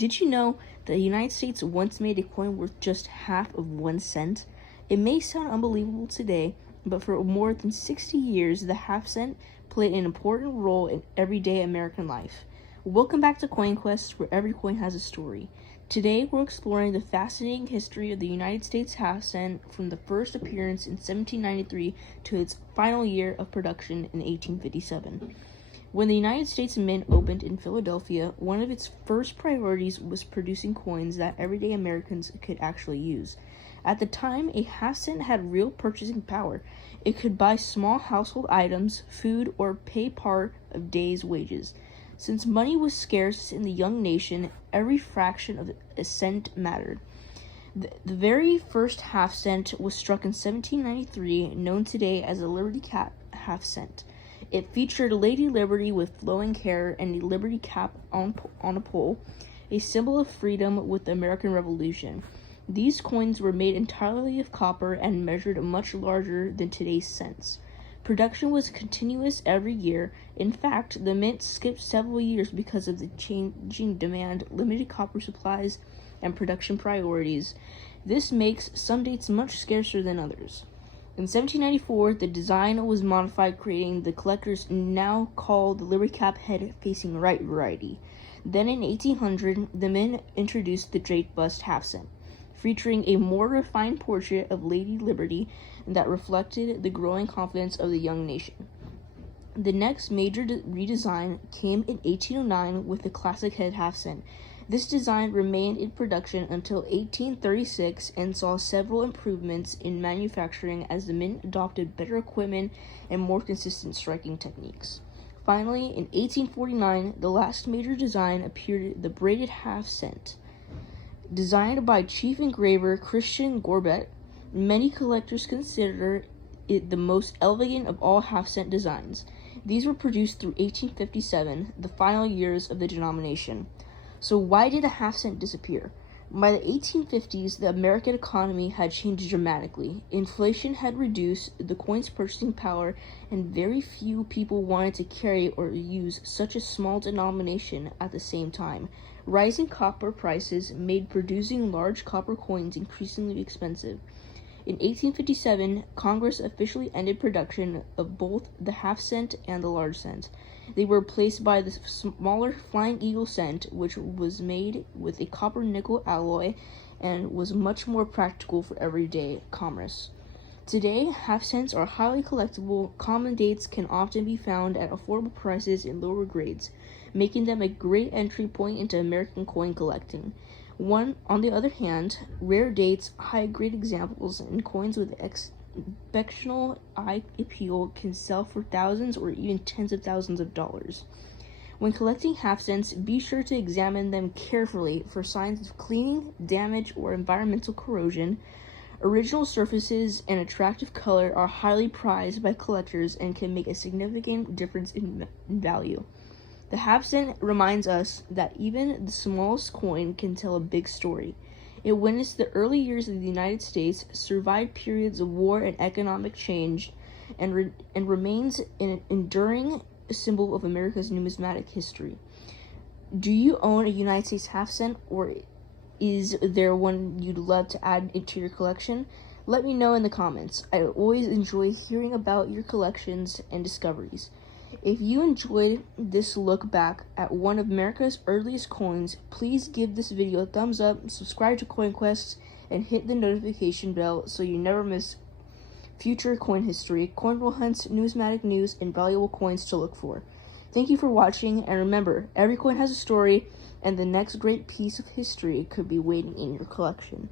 Did you know that the United States once made a coin worth just half of 1 cent? It may sound unbelievable today, but for more than 60 years, the half cent played an important role in everyday American life. Welcome back to Coin Quest, where every coin has a story. Today, we're exploring the fascinating history of the United States half cent from the first appearance in 1793 to its final year of production in 1857. When the United States Mint opened in Philadelphia, one of its first priorities was producing coins that everyday Americans could actually use. At the time, a half cent had real purchasing power. It could buy small household items, food, or pay part of a day's wages. Since money was scarce in the young nation, every fraction of a cent mattered. The very first half cent was struck in 1793, known today as the Liberty Cap half cent. It featured Lady Liberty with flowing hair and a Liberty Cap on a pole, a symbol of freedom with the American Revolution. These coins were made entirely of copper and measured much larger than today's cents. Production was continuous every year. In fact, the mint skipped several years because of the changing demand, limited copper supplies, and production priorities. This makes some dates much scarcer than others. In 1794, the design was modified, creating the collectors now called the Liberty Cap head facing right variety. Then in 1800, the Mint introduced the draped bust half cent, featuring a more refined portrait of Lady Liberty that reflected the growing confidence of the young nation. The next major redesign came in 1809 with the classic head half cent. This design remained in production until 1836 and saw several improvements in manufacturing as the Mint adopted better equipment and more consistent striking techniques. Finally, in 1849, the last major design appeared, the braided half cent. Designed by chief engraver Christian Courbet, many collectors consider it the most elegant of all half-cent designs. These were produced through 1857, the final years of the denomination. So why did a half-cent disappear? By the 1850s, the American economy had changed dramatically. Inflation had reduced the coin's purchasing power, and very few people wanted to carry or use such a small denomination at the same time. Rising copper prices made producing large copper coins increasingly expensive. In 1857, Congress officially ended production of both the half cent and the large cent. They were replaced by the smaller Flying Eagle cent, which was made with a copper nickel alloy and was much more practical for everyday commerce. Today, half cents are highly collectible. Common dates can often be found at affordable prices in lower grades, making them a great entry point into American coin collecting. On the other hand, rare dates, high-grade examples, and coins with exceptional eye appeal can sell for thousands or even tens of thousands of dollars. When collecting half cents, be sure to examine them carefully for signs of cleaning, damage, or environmental corrosion. Original surfaces and attractive color are highly prized by collectors and can make a significant difference in value. The half cent reminds us that even the smallest coin can tell a big story. It witnessed the early years of the United States, survived periods of war and economic change, and remains an enduring symbol of America's numismatic history. Do you own a United States half cent, or is there one you'd love to add into your collection? Let me know in the comments. I always enjoy hearing about your collections and discoveries. If you enjoyed this look back at one of America's earliest coins, please give this video a thumbs up, subscribe to Coin Quest, and hit the notification bell so you never miss future coin history, coin roll hunts, numismatic news, and valuable coins to look for. Thank you for watching, and remember, every coin has a story, and the next great piece of history could be waiting in your collection.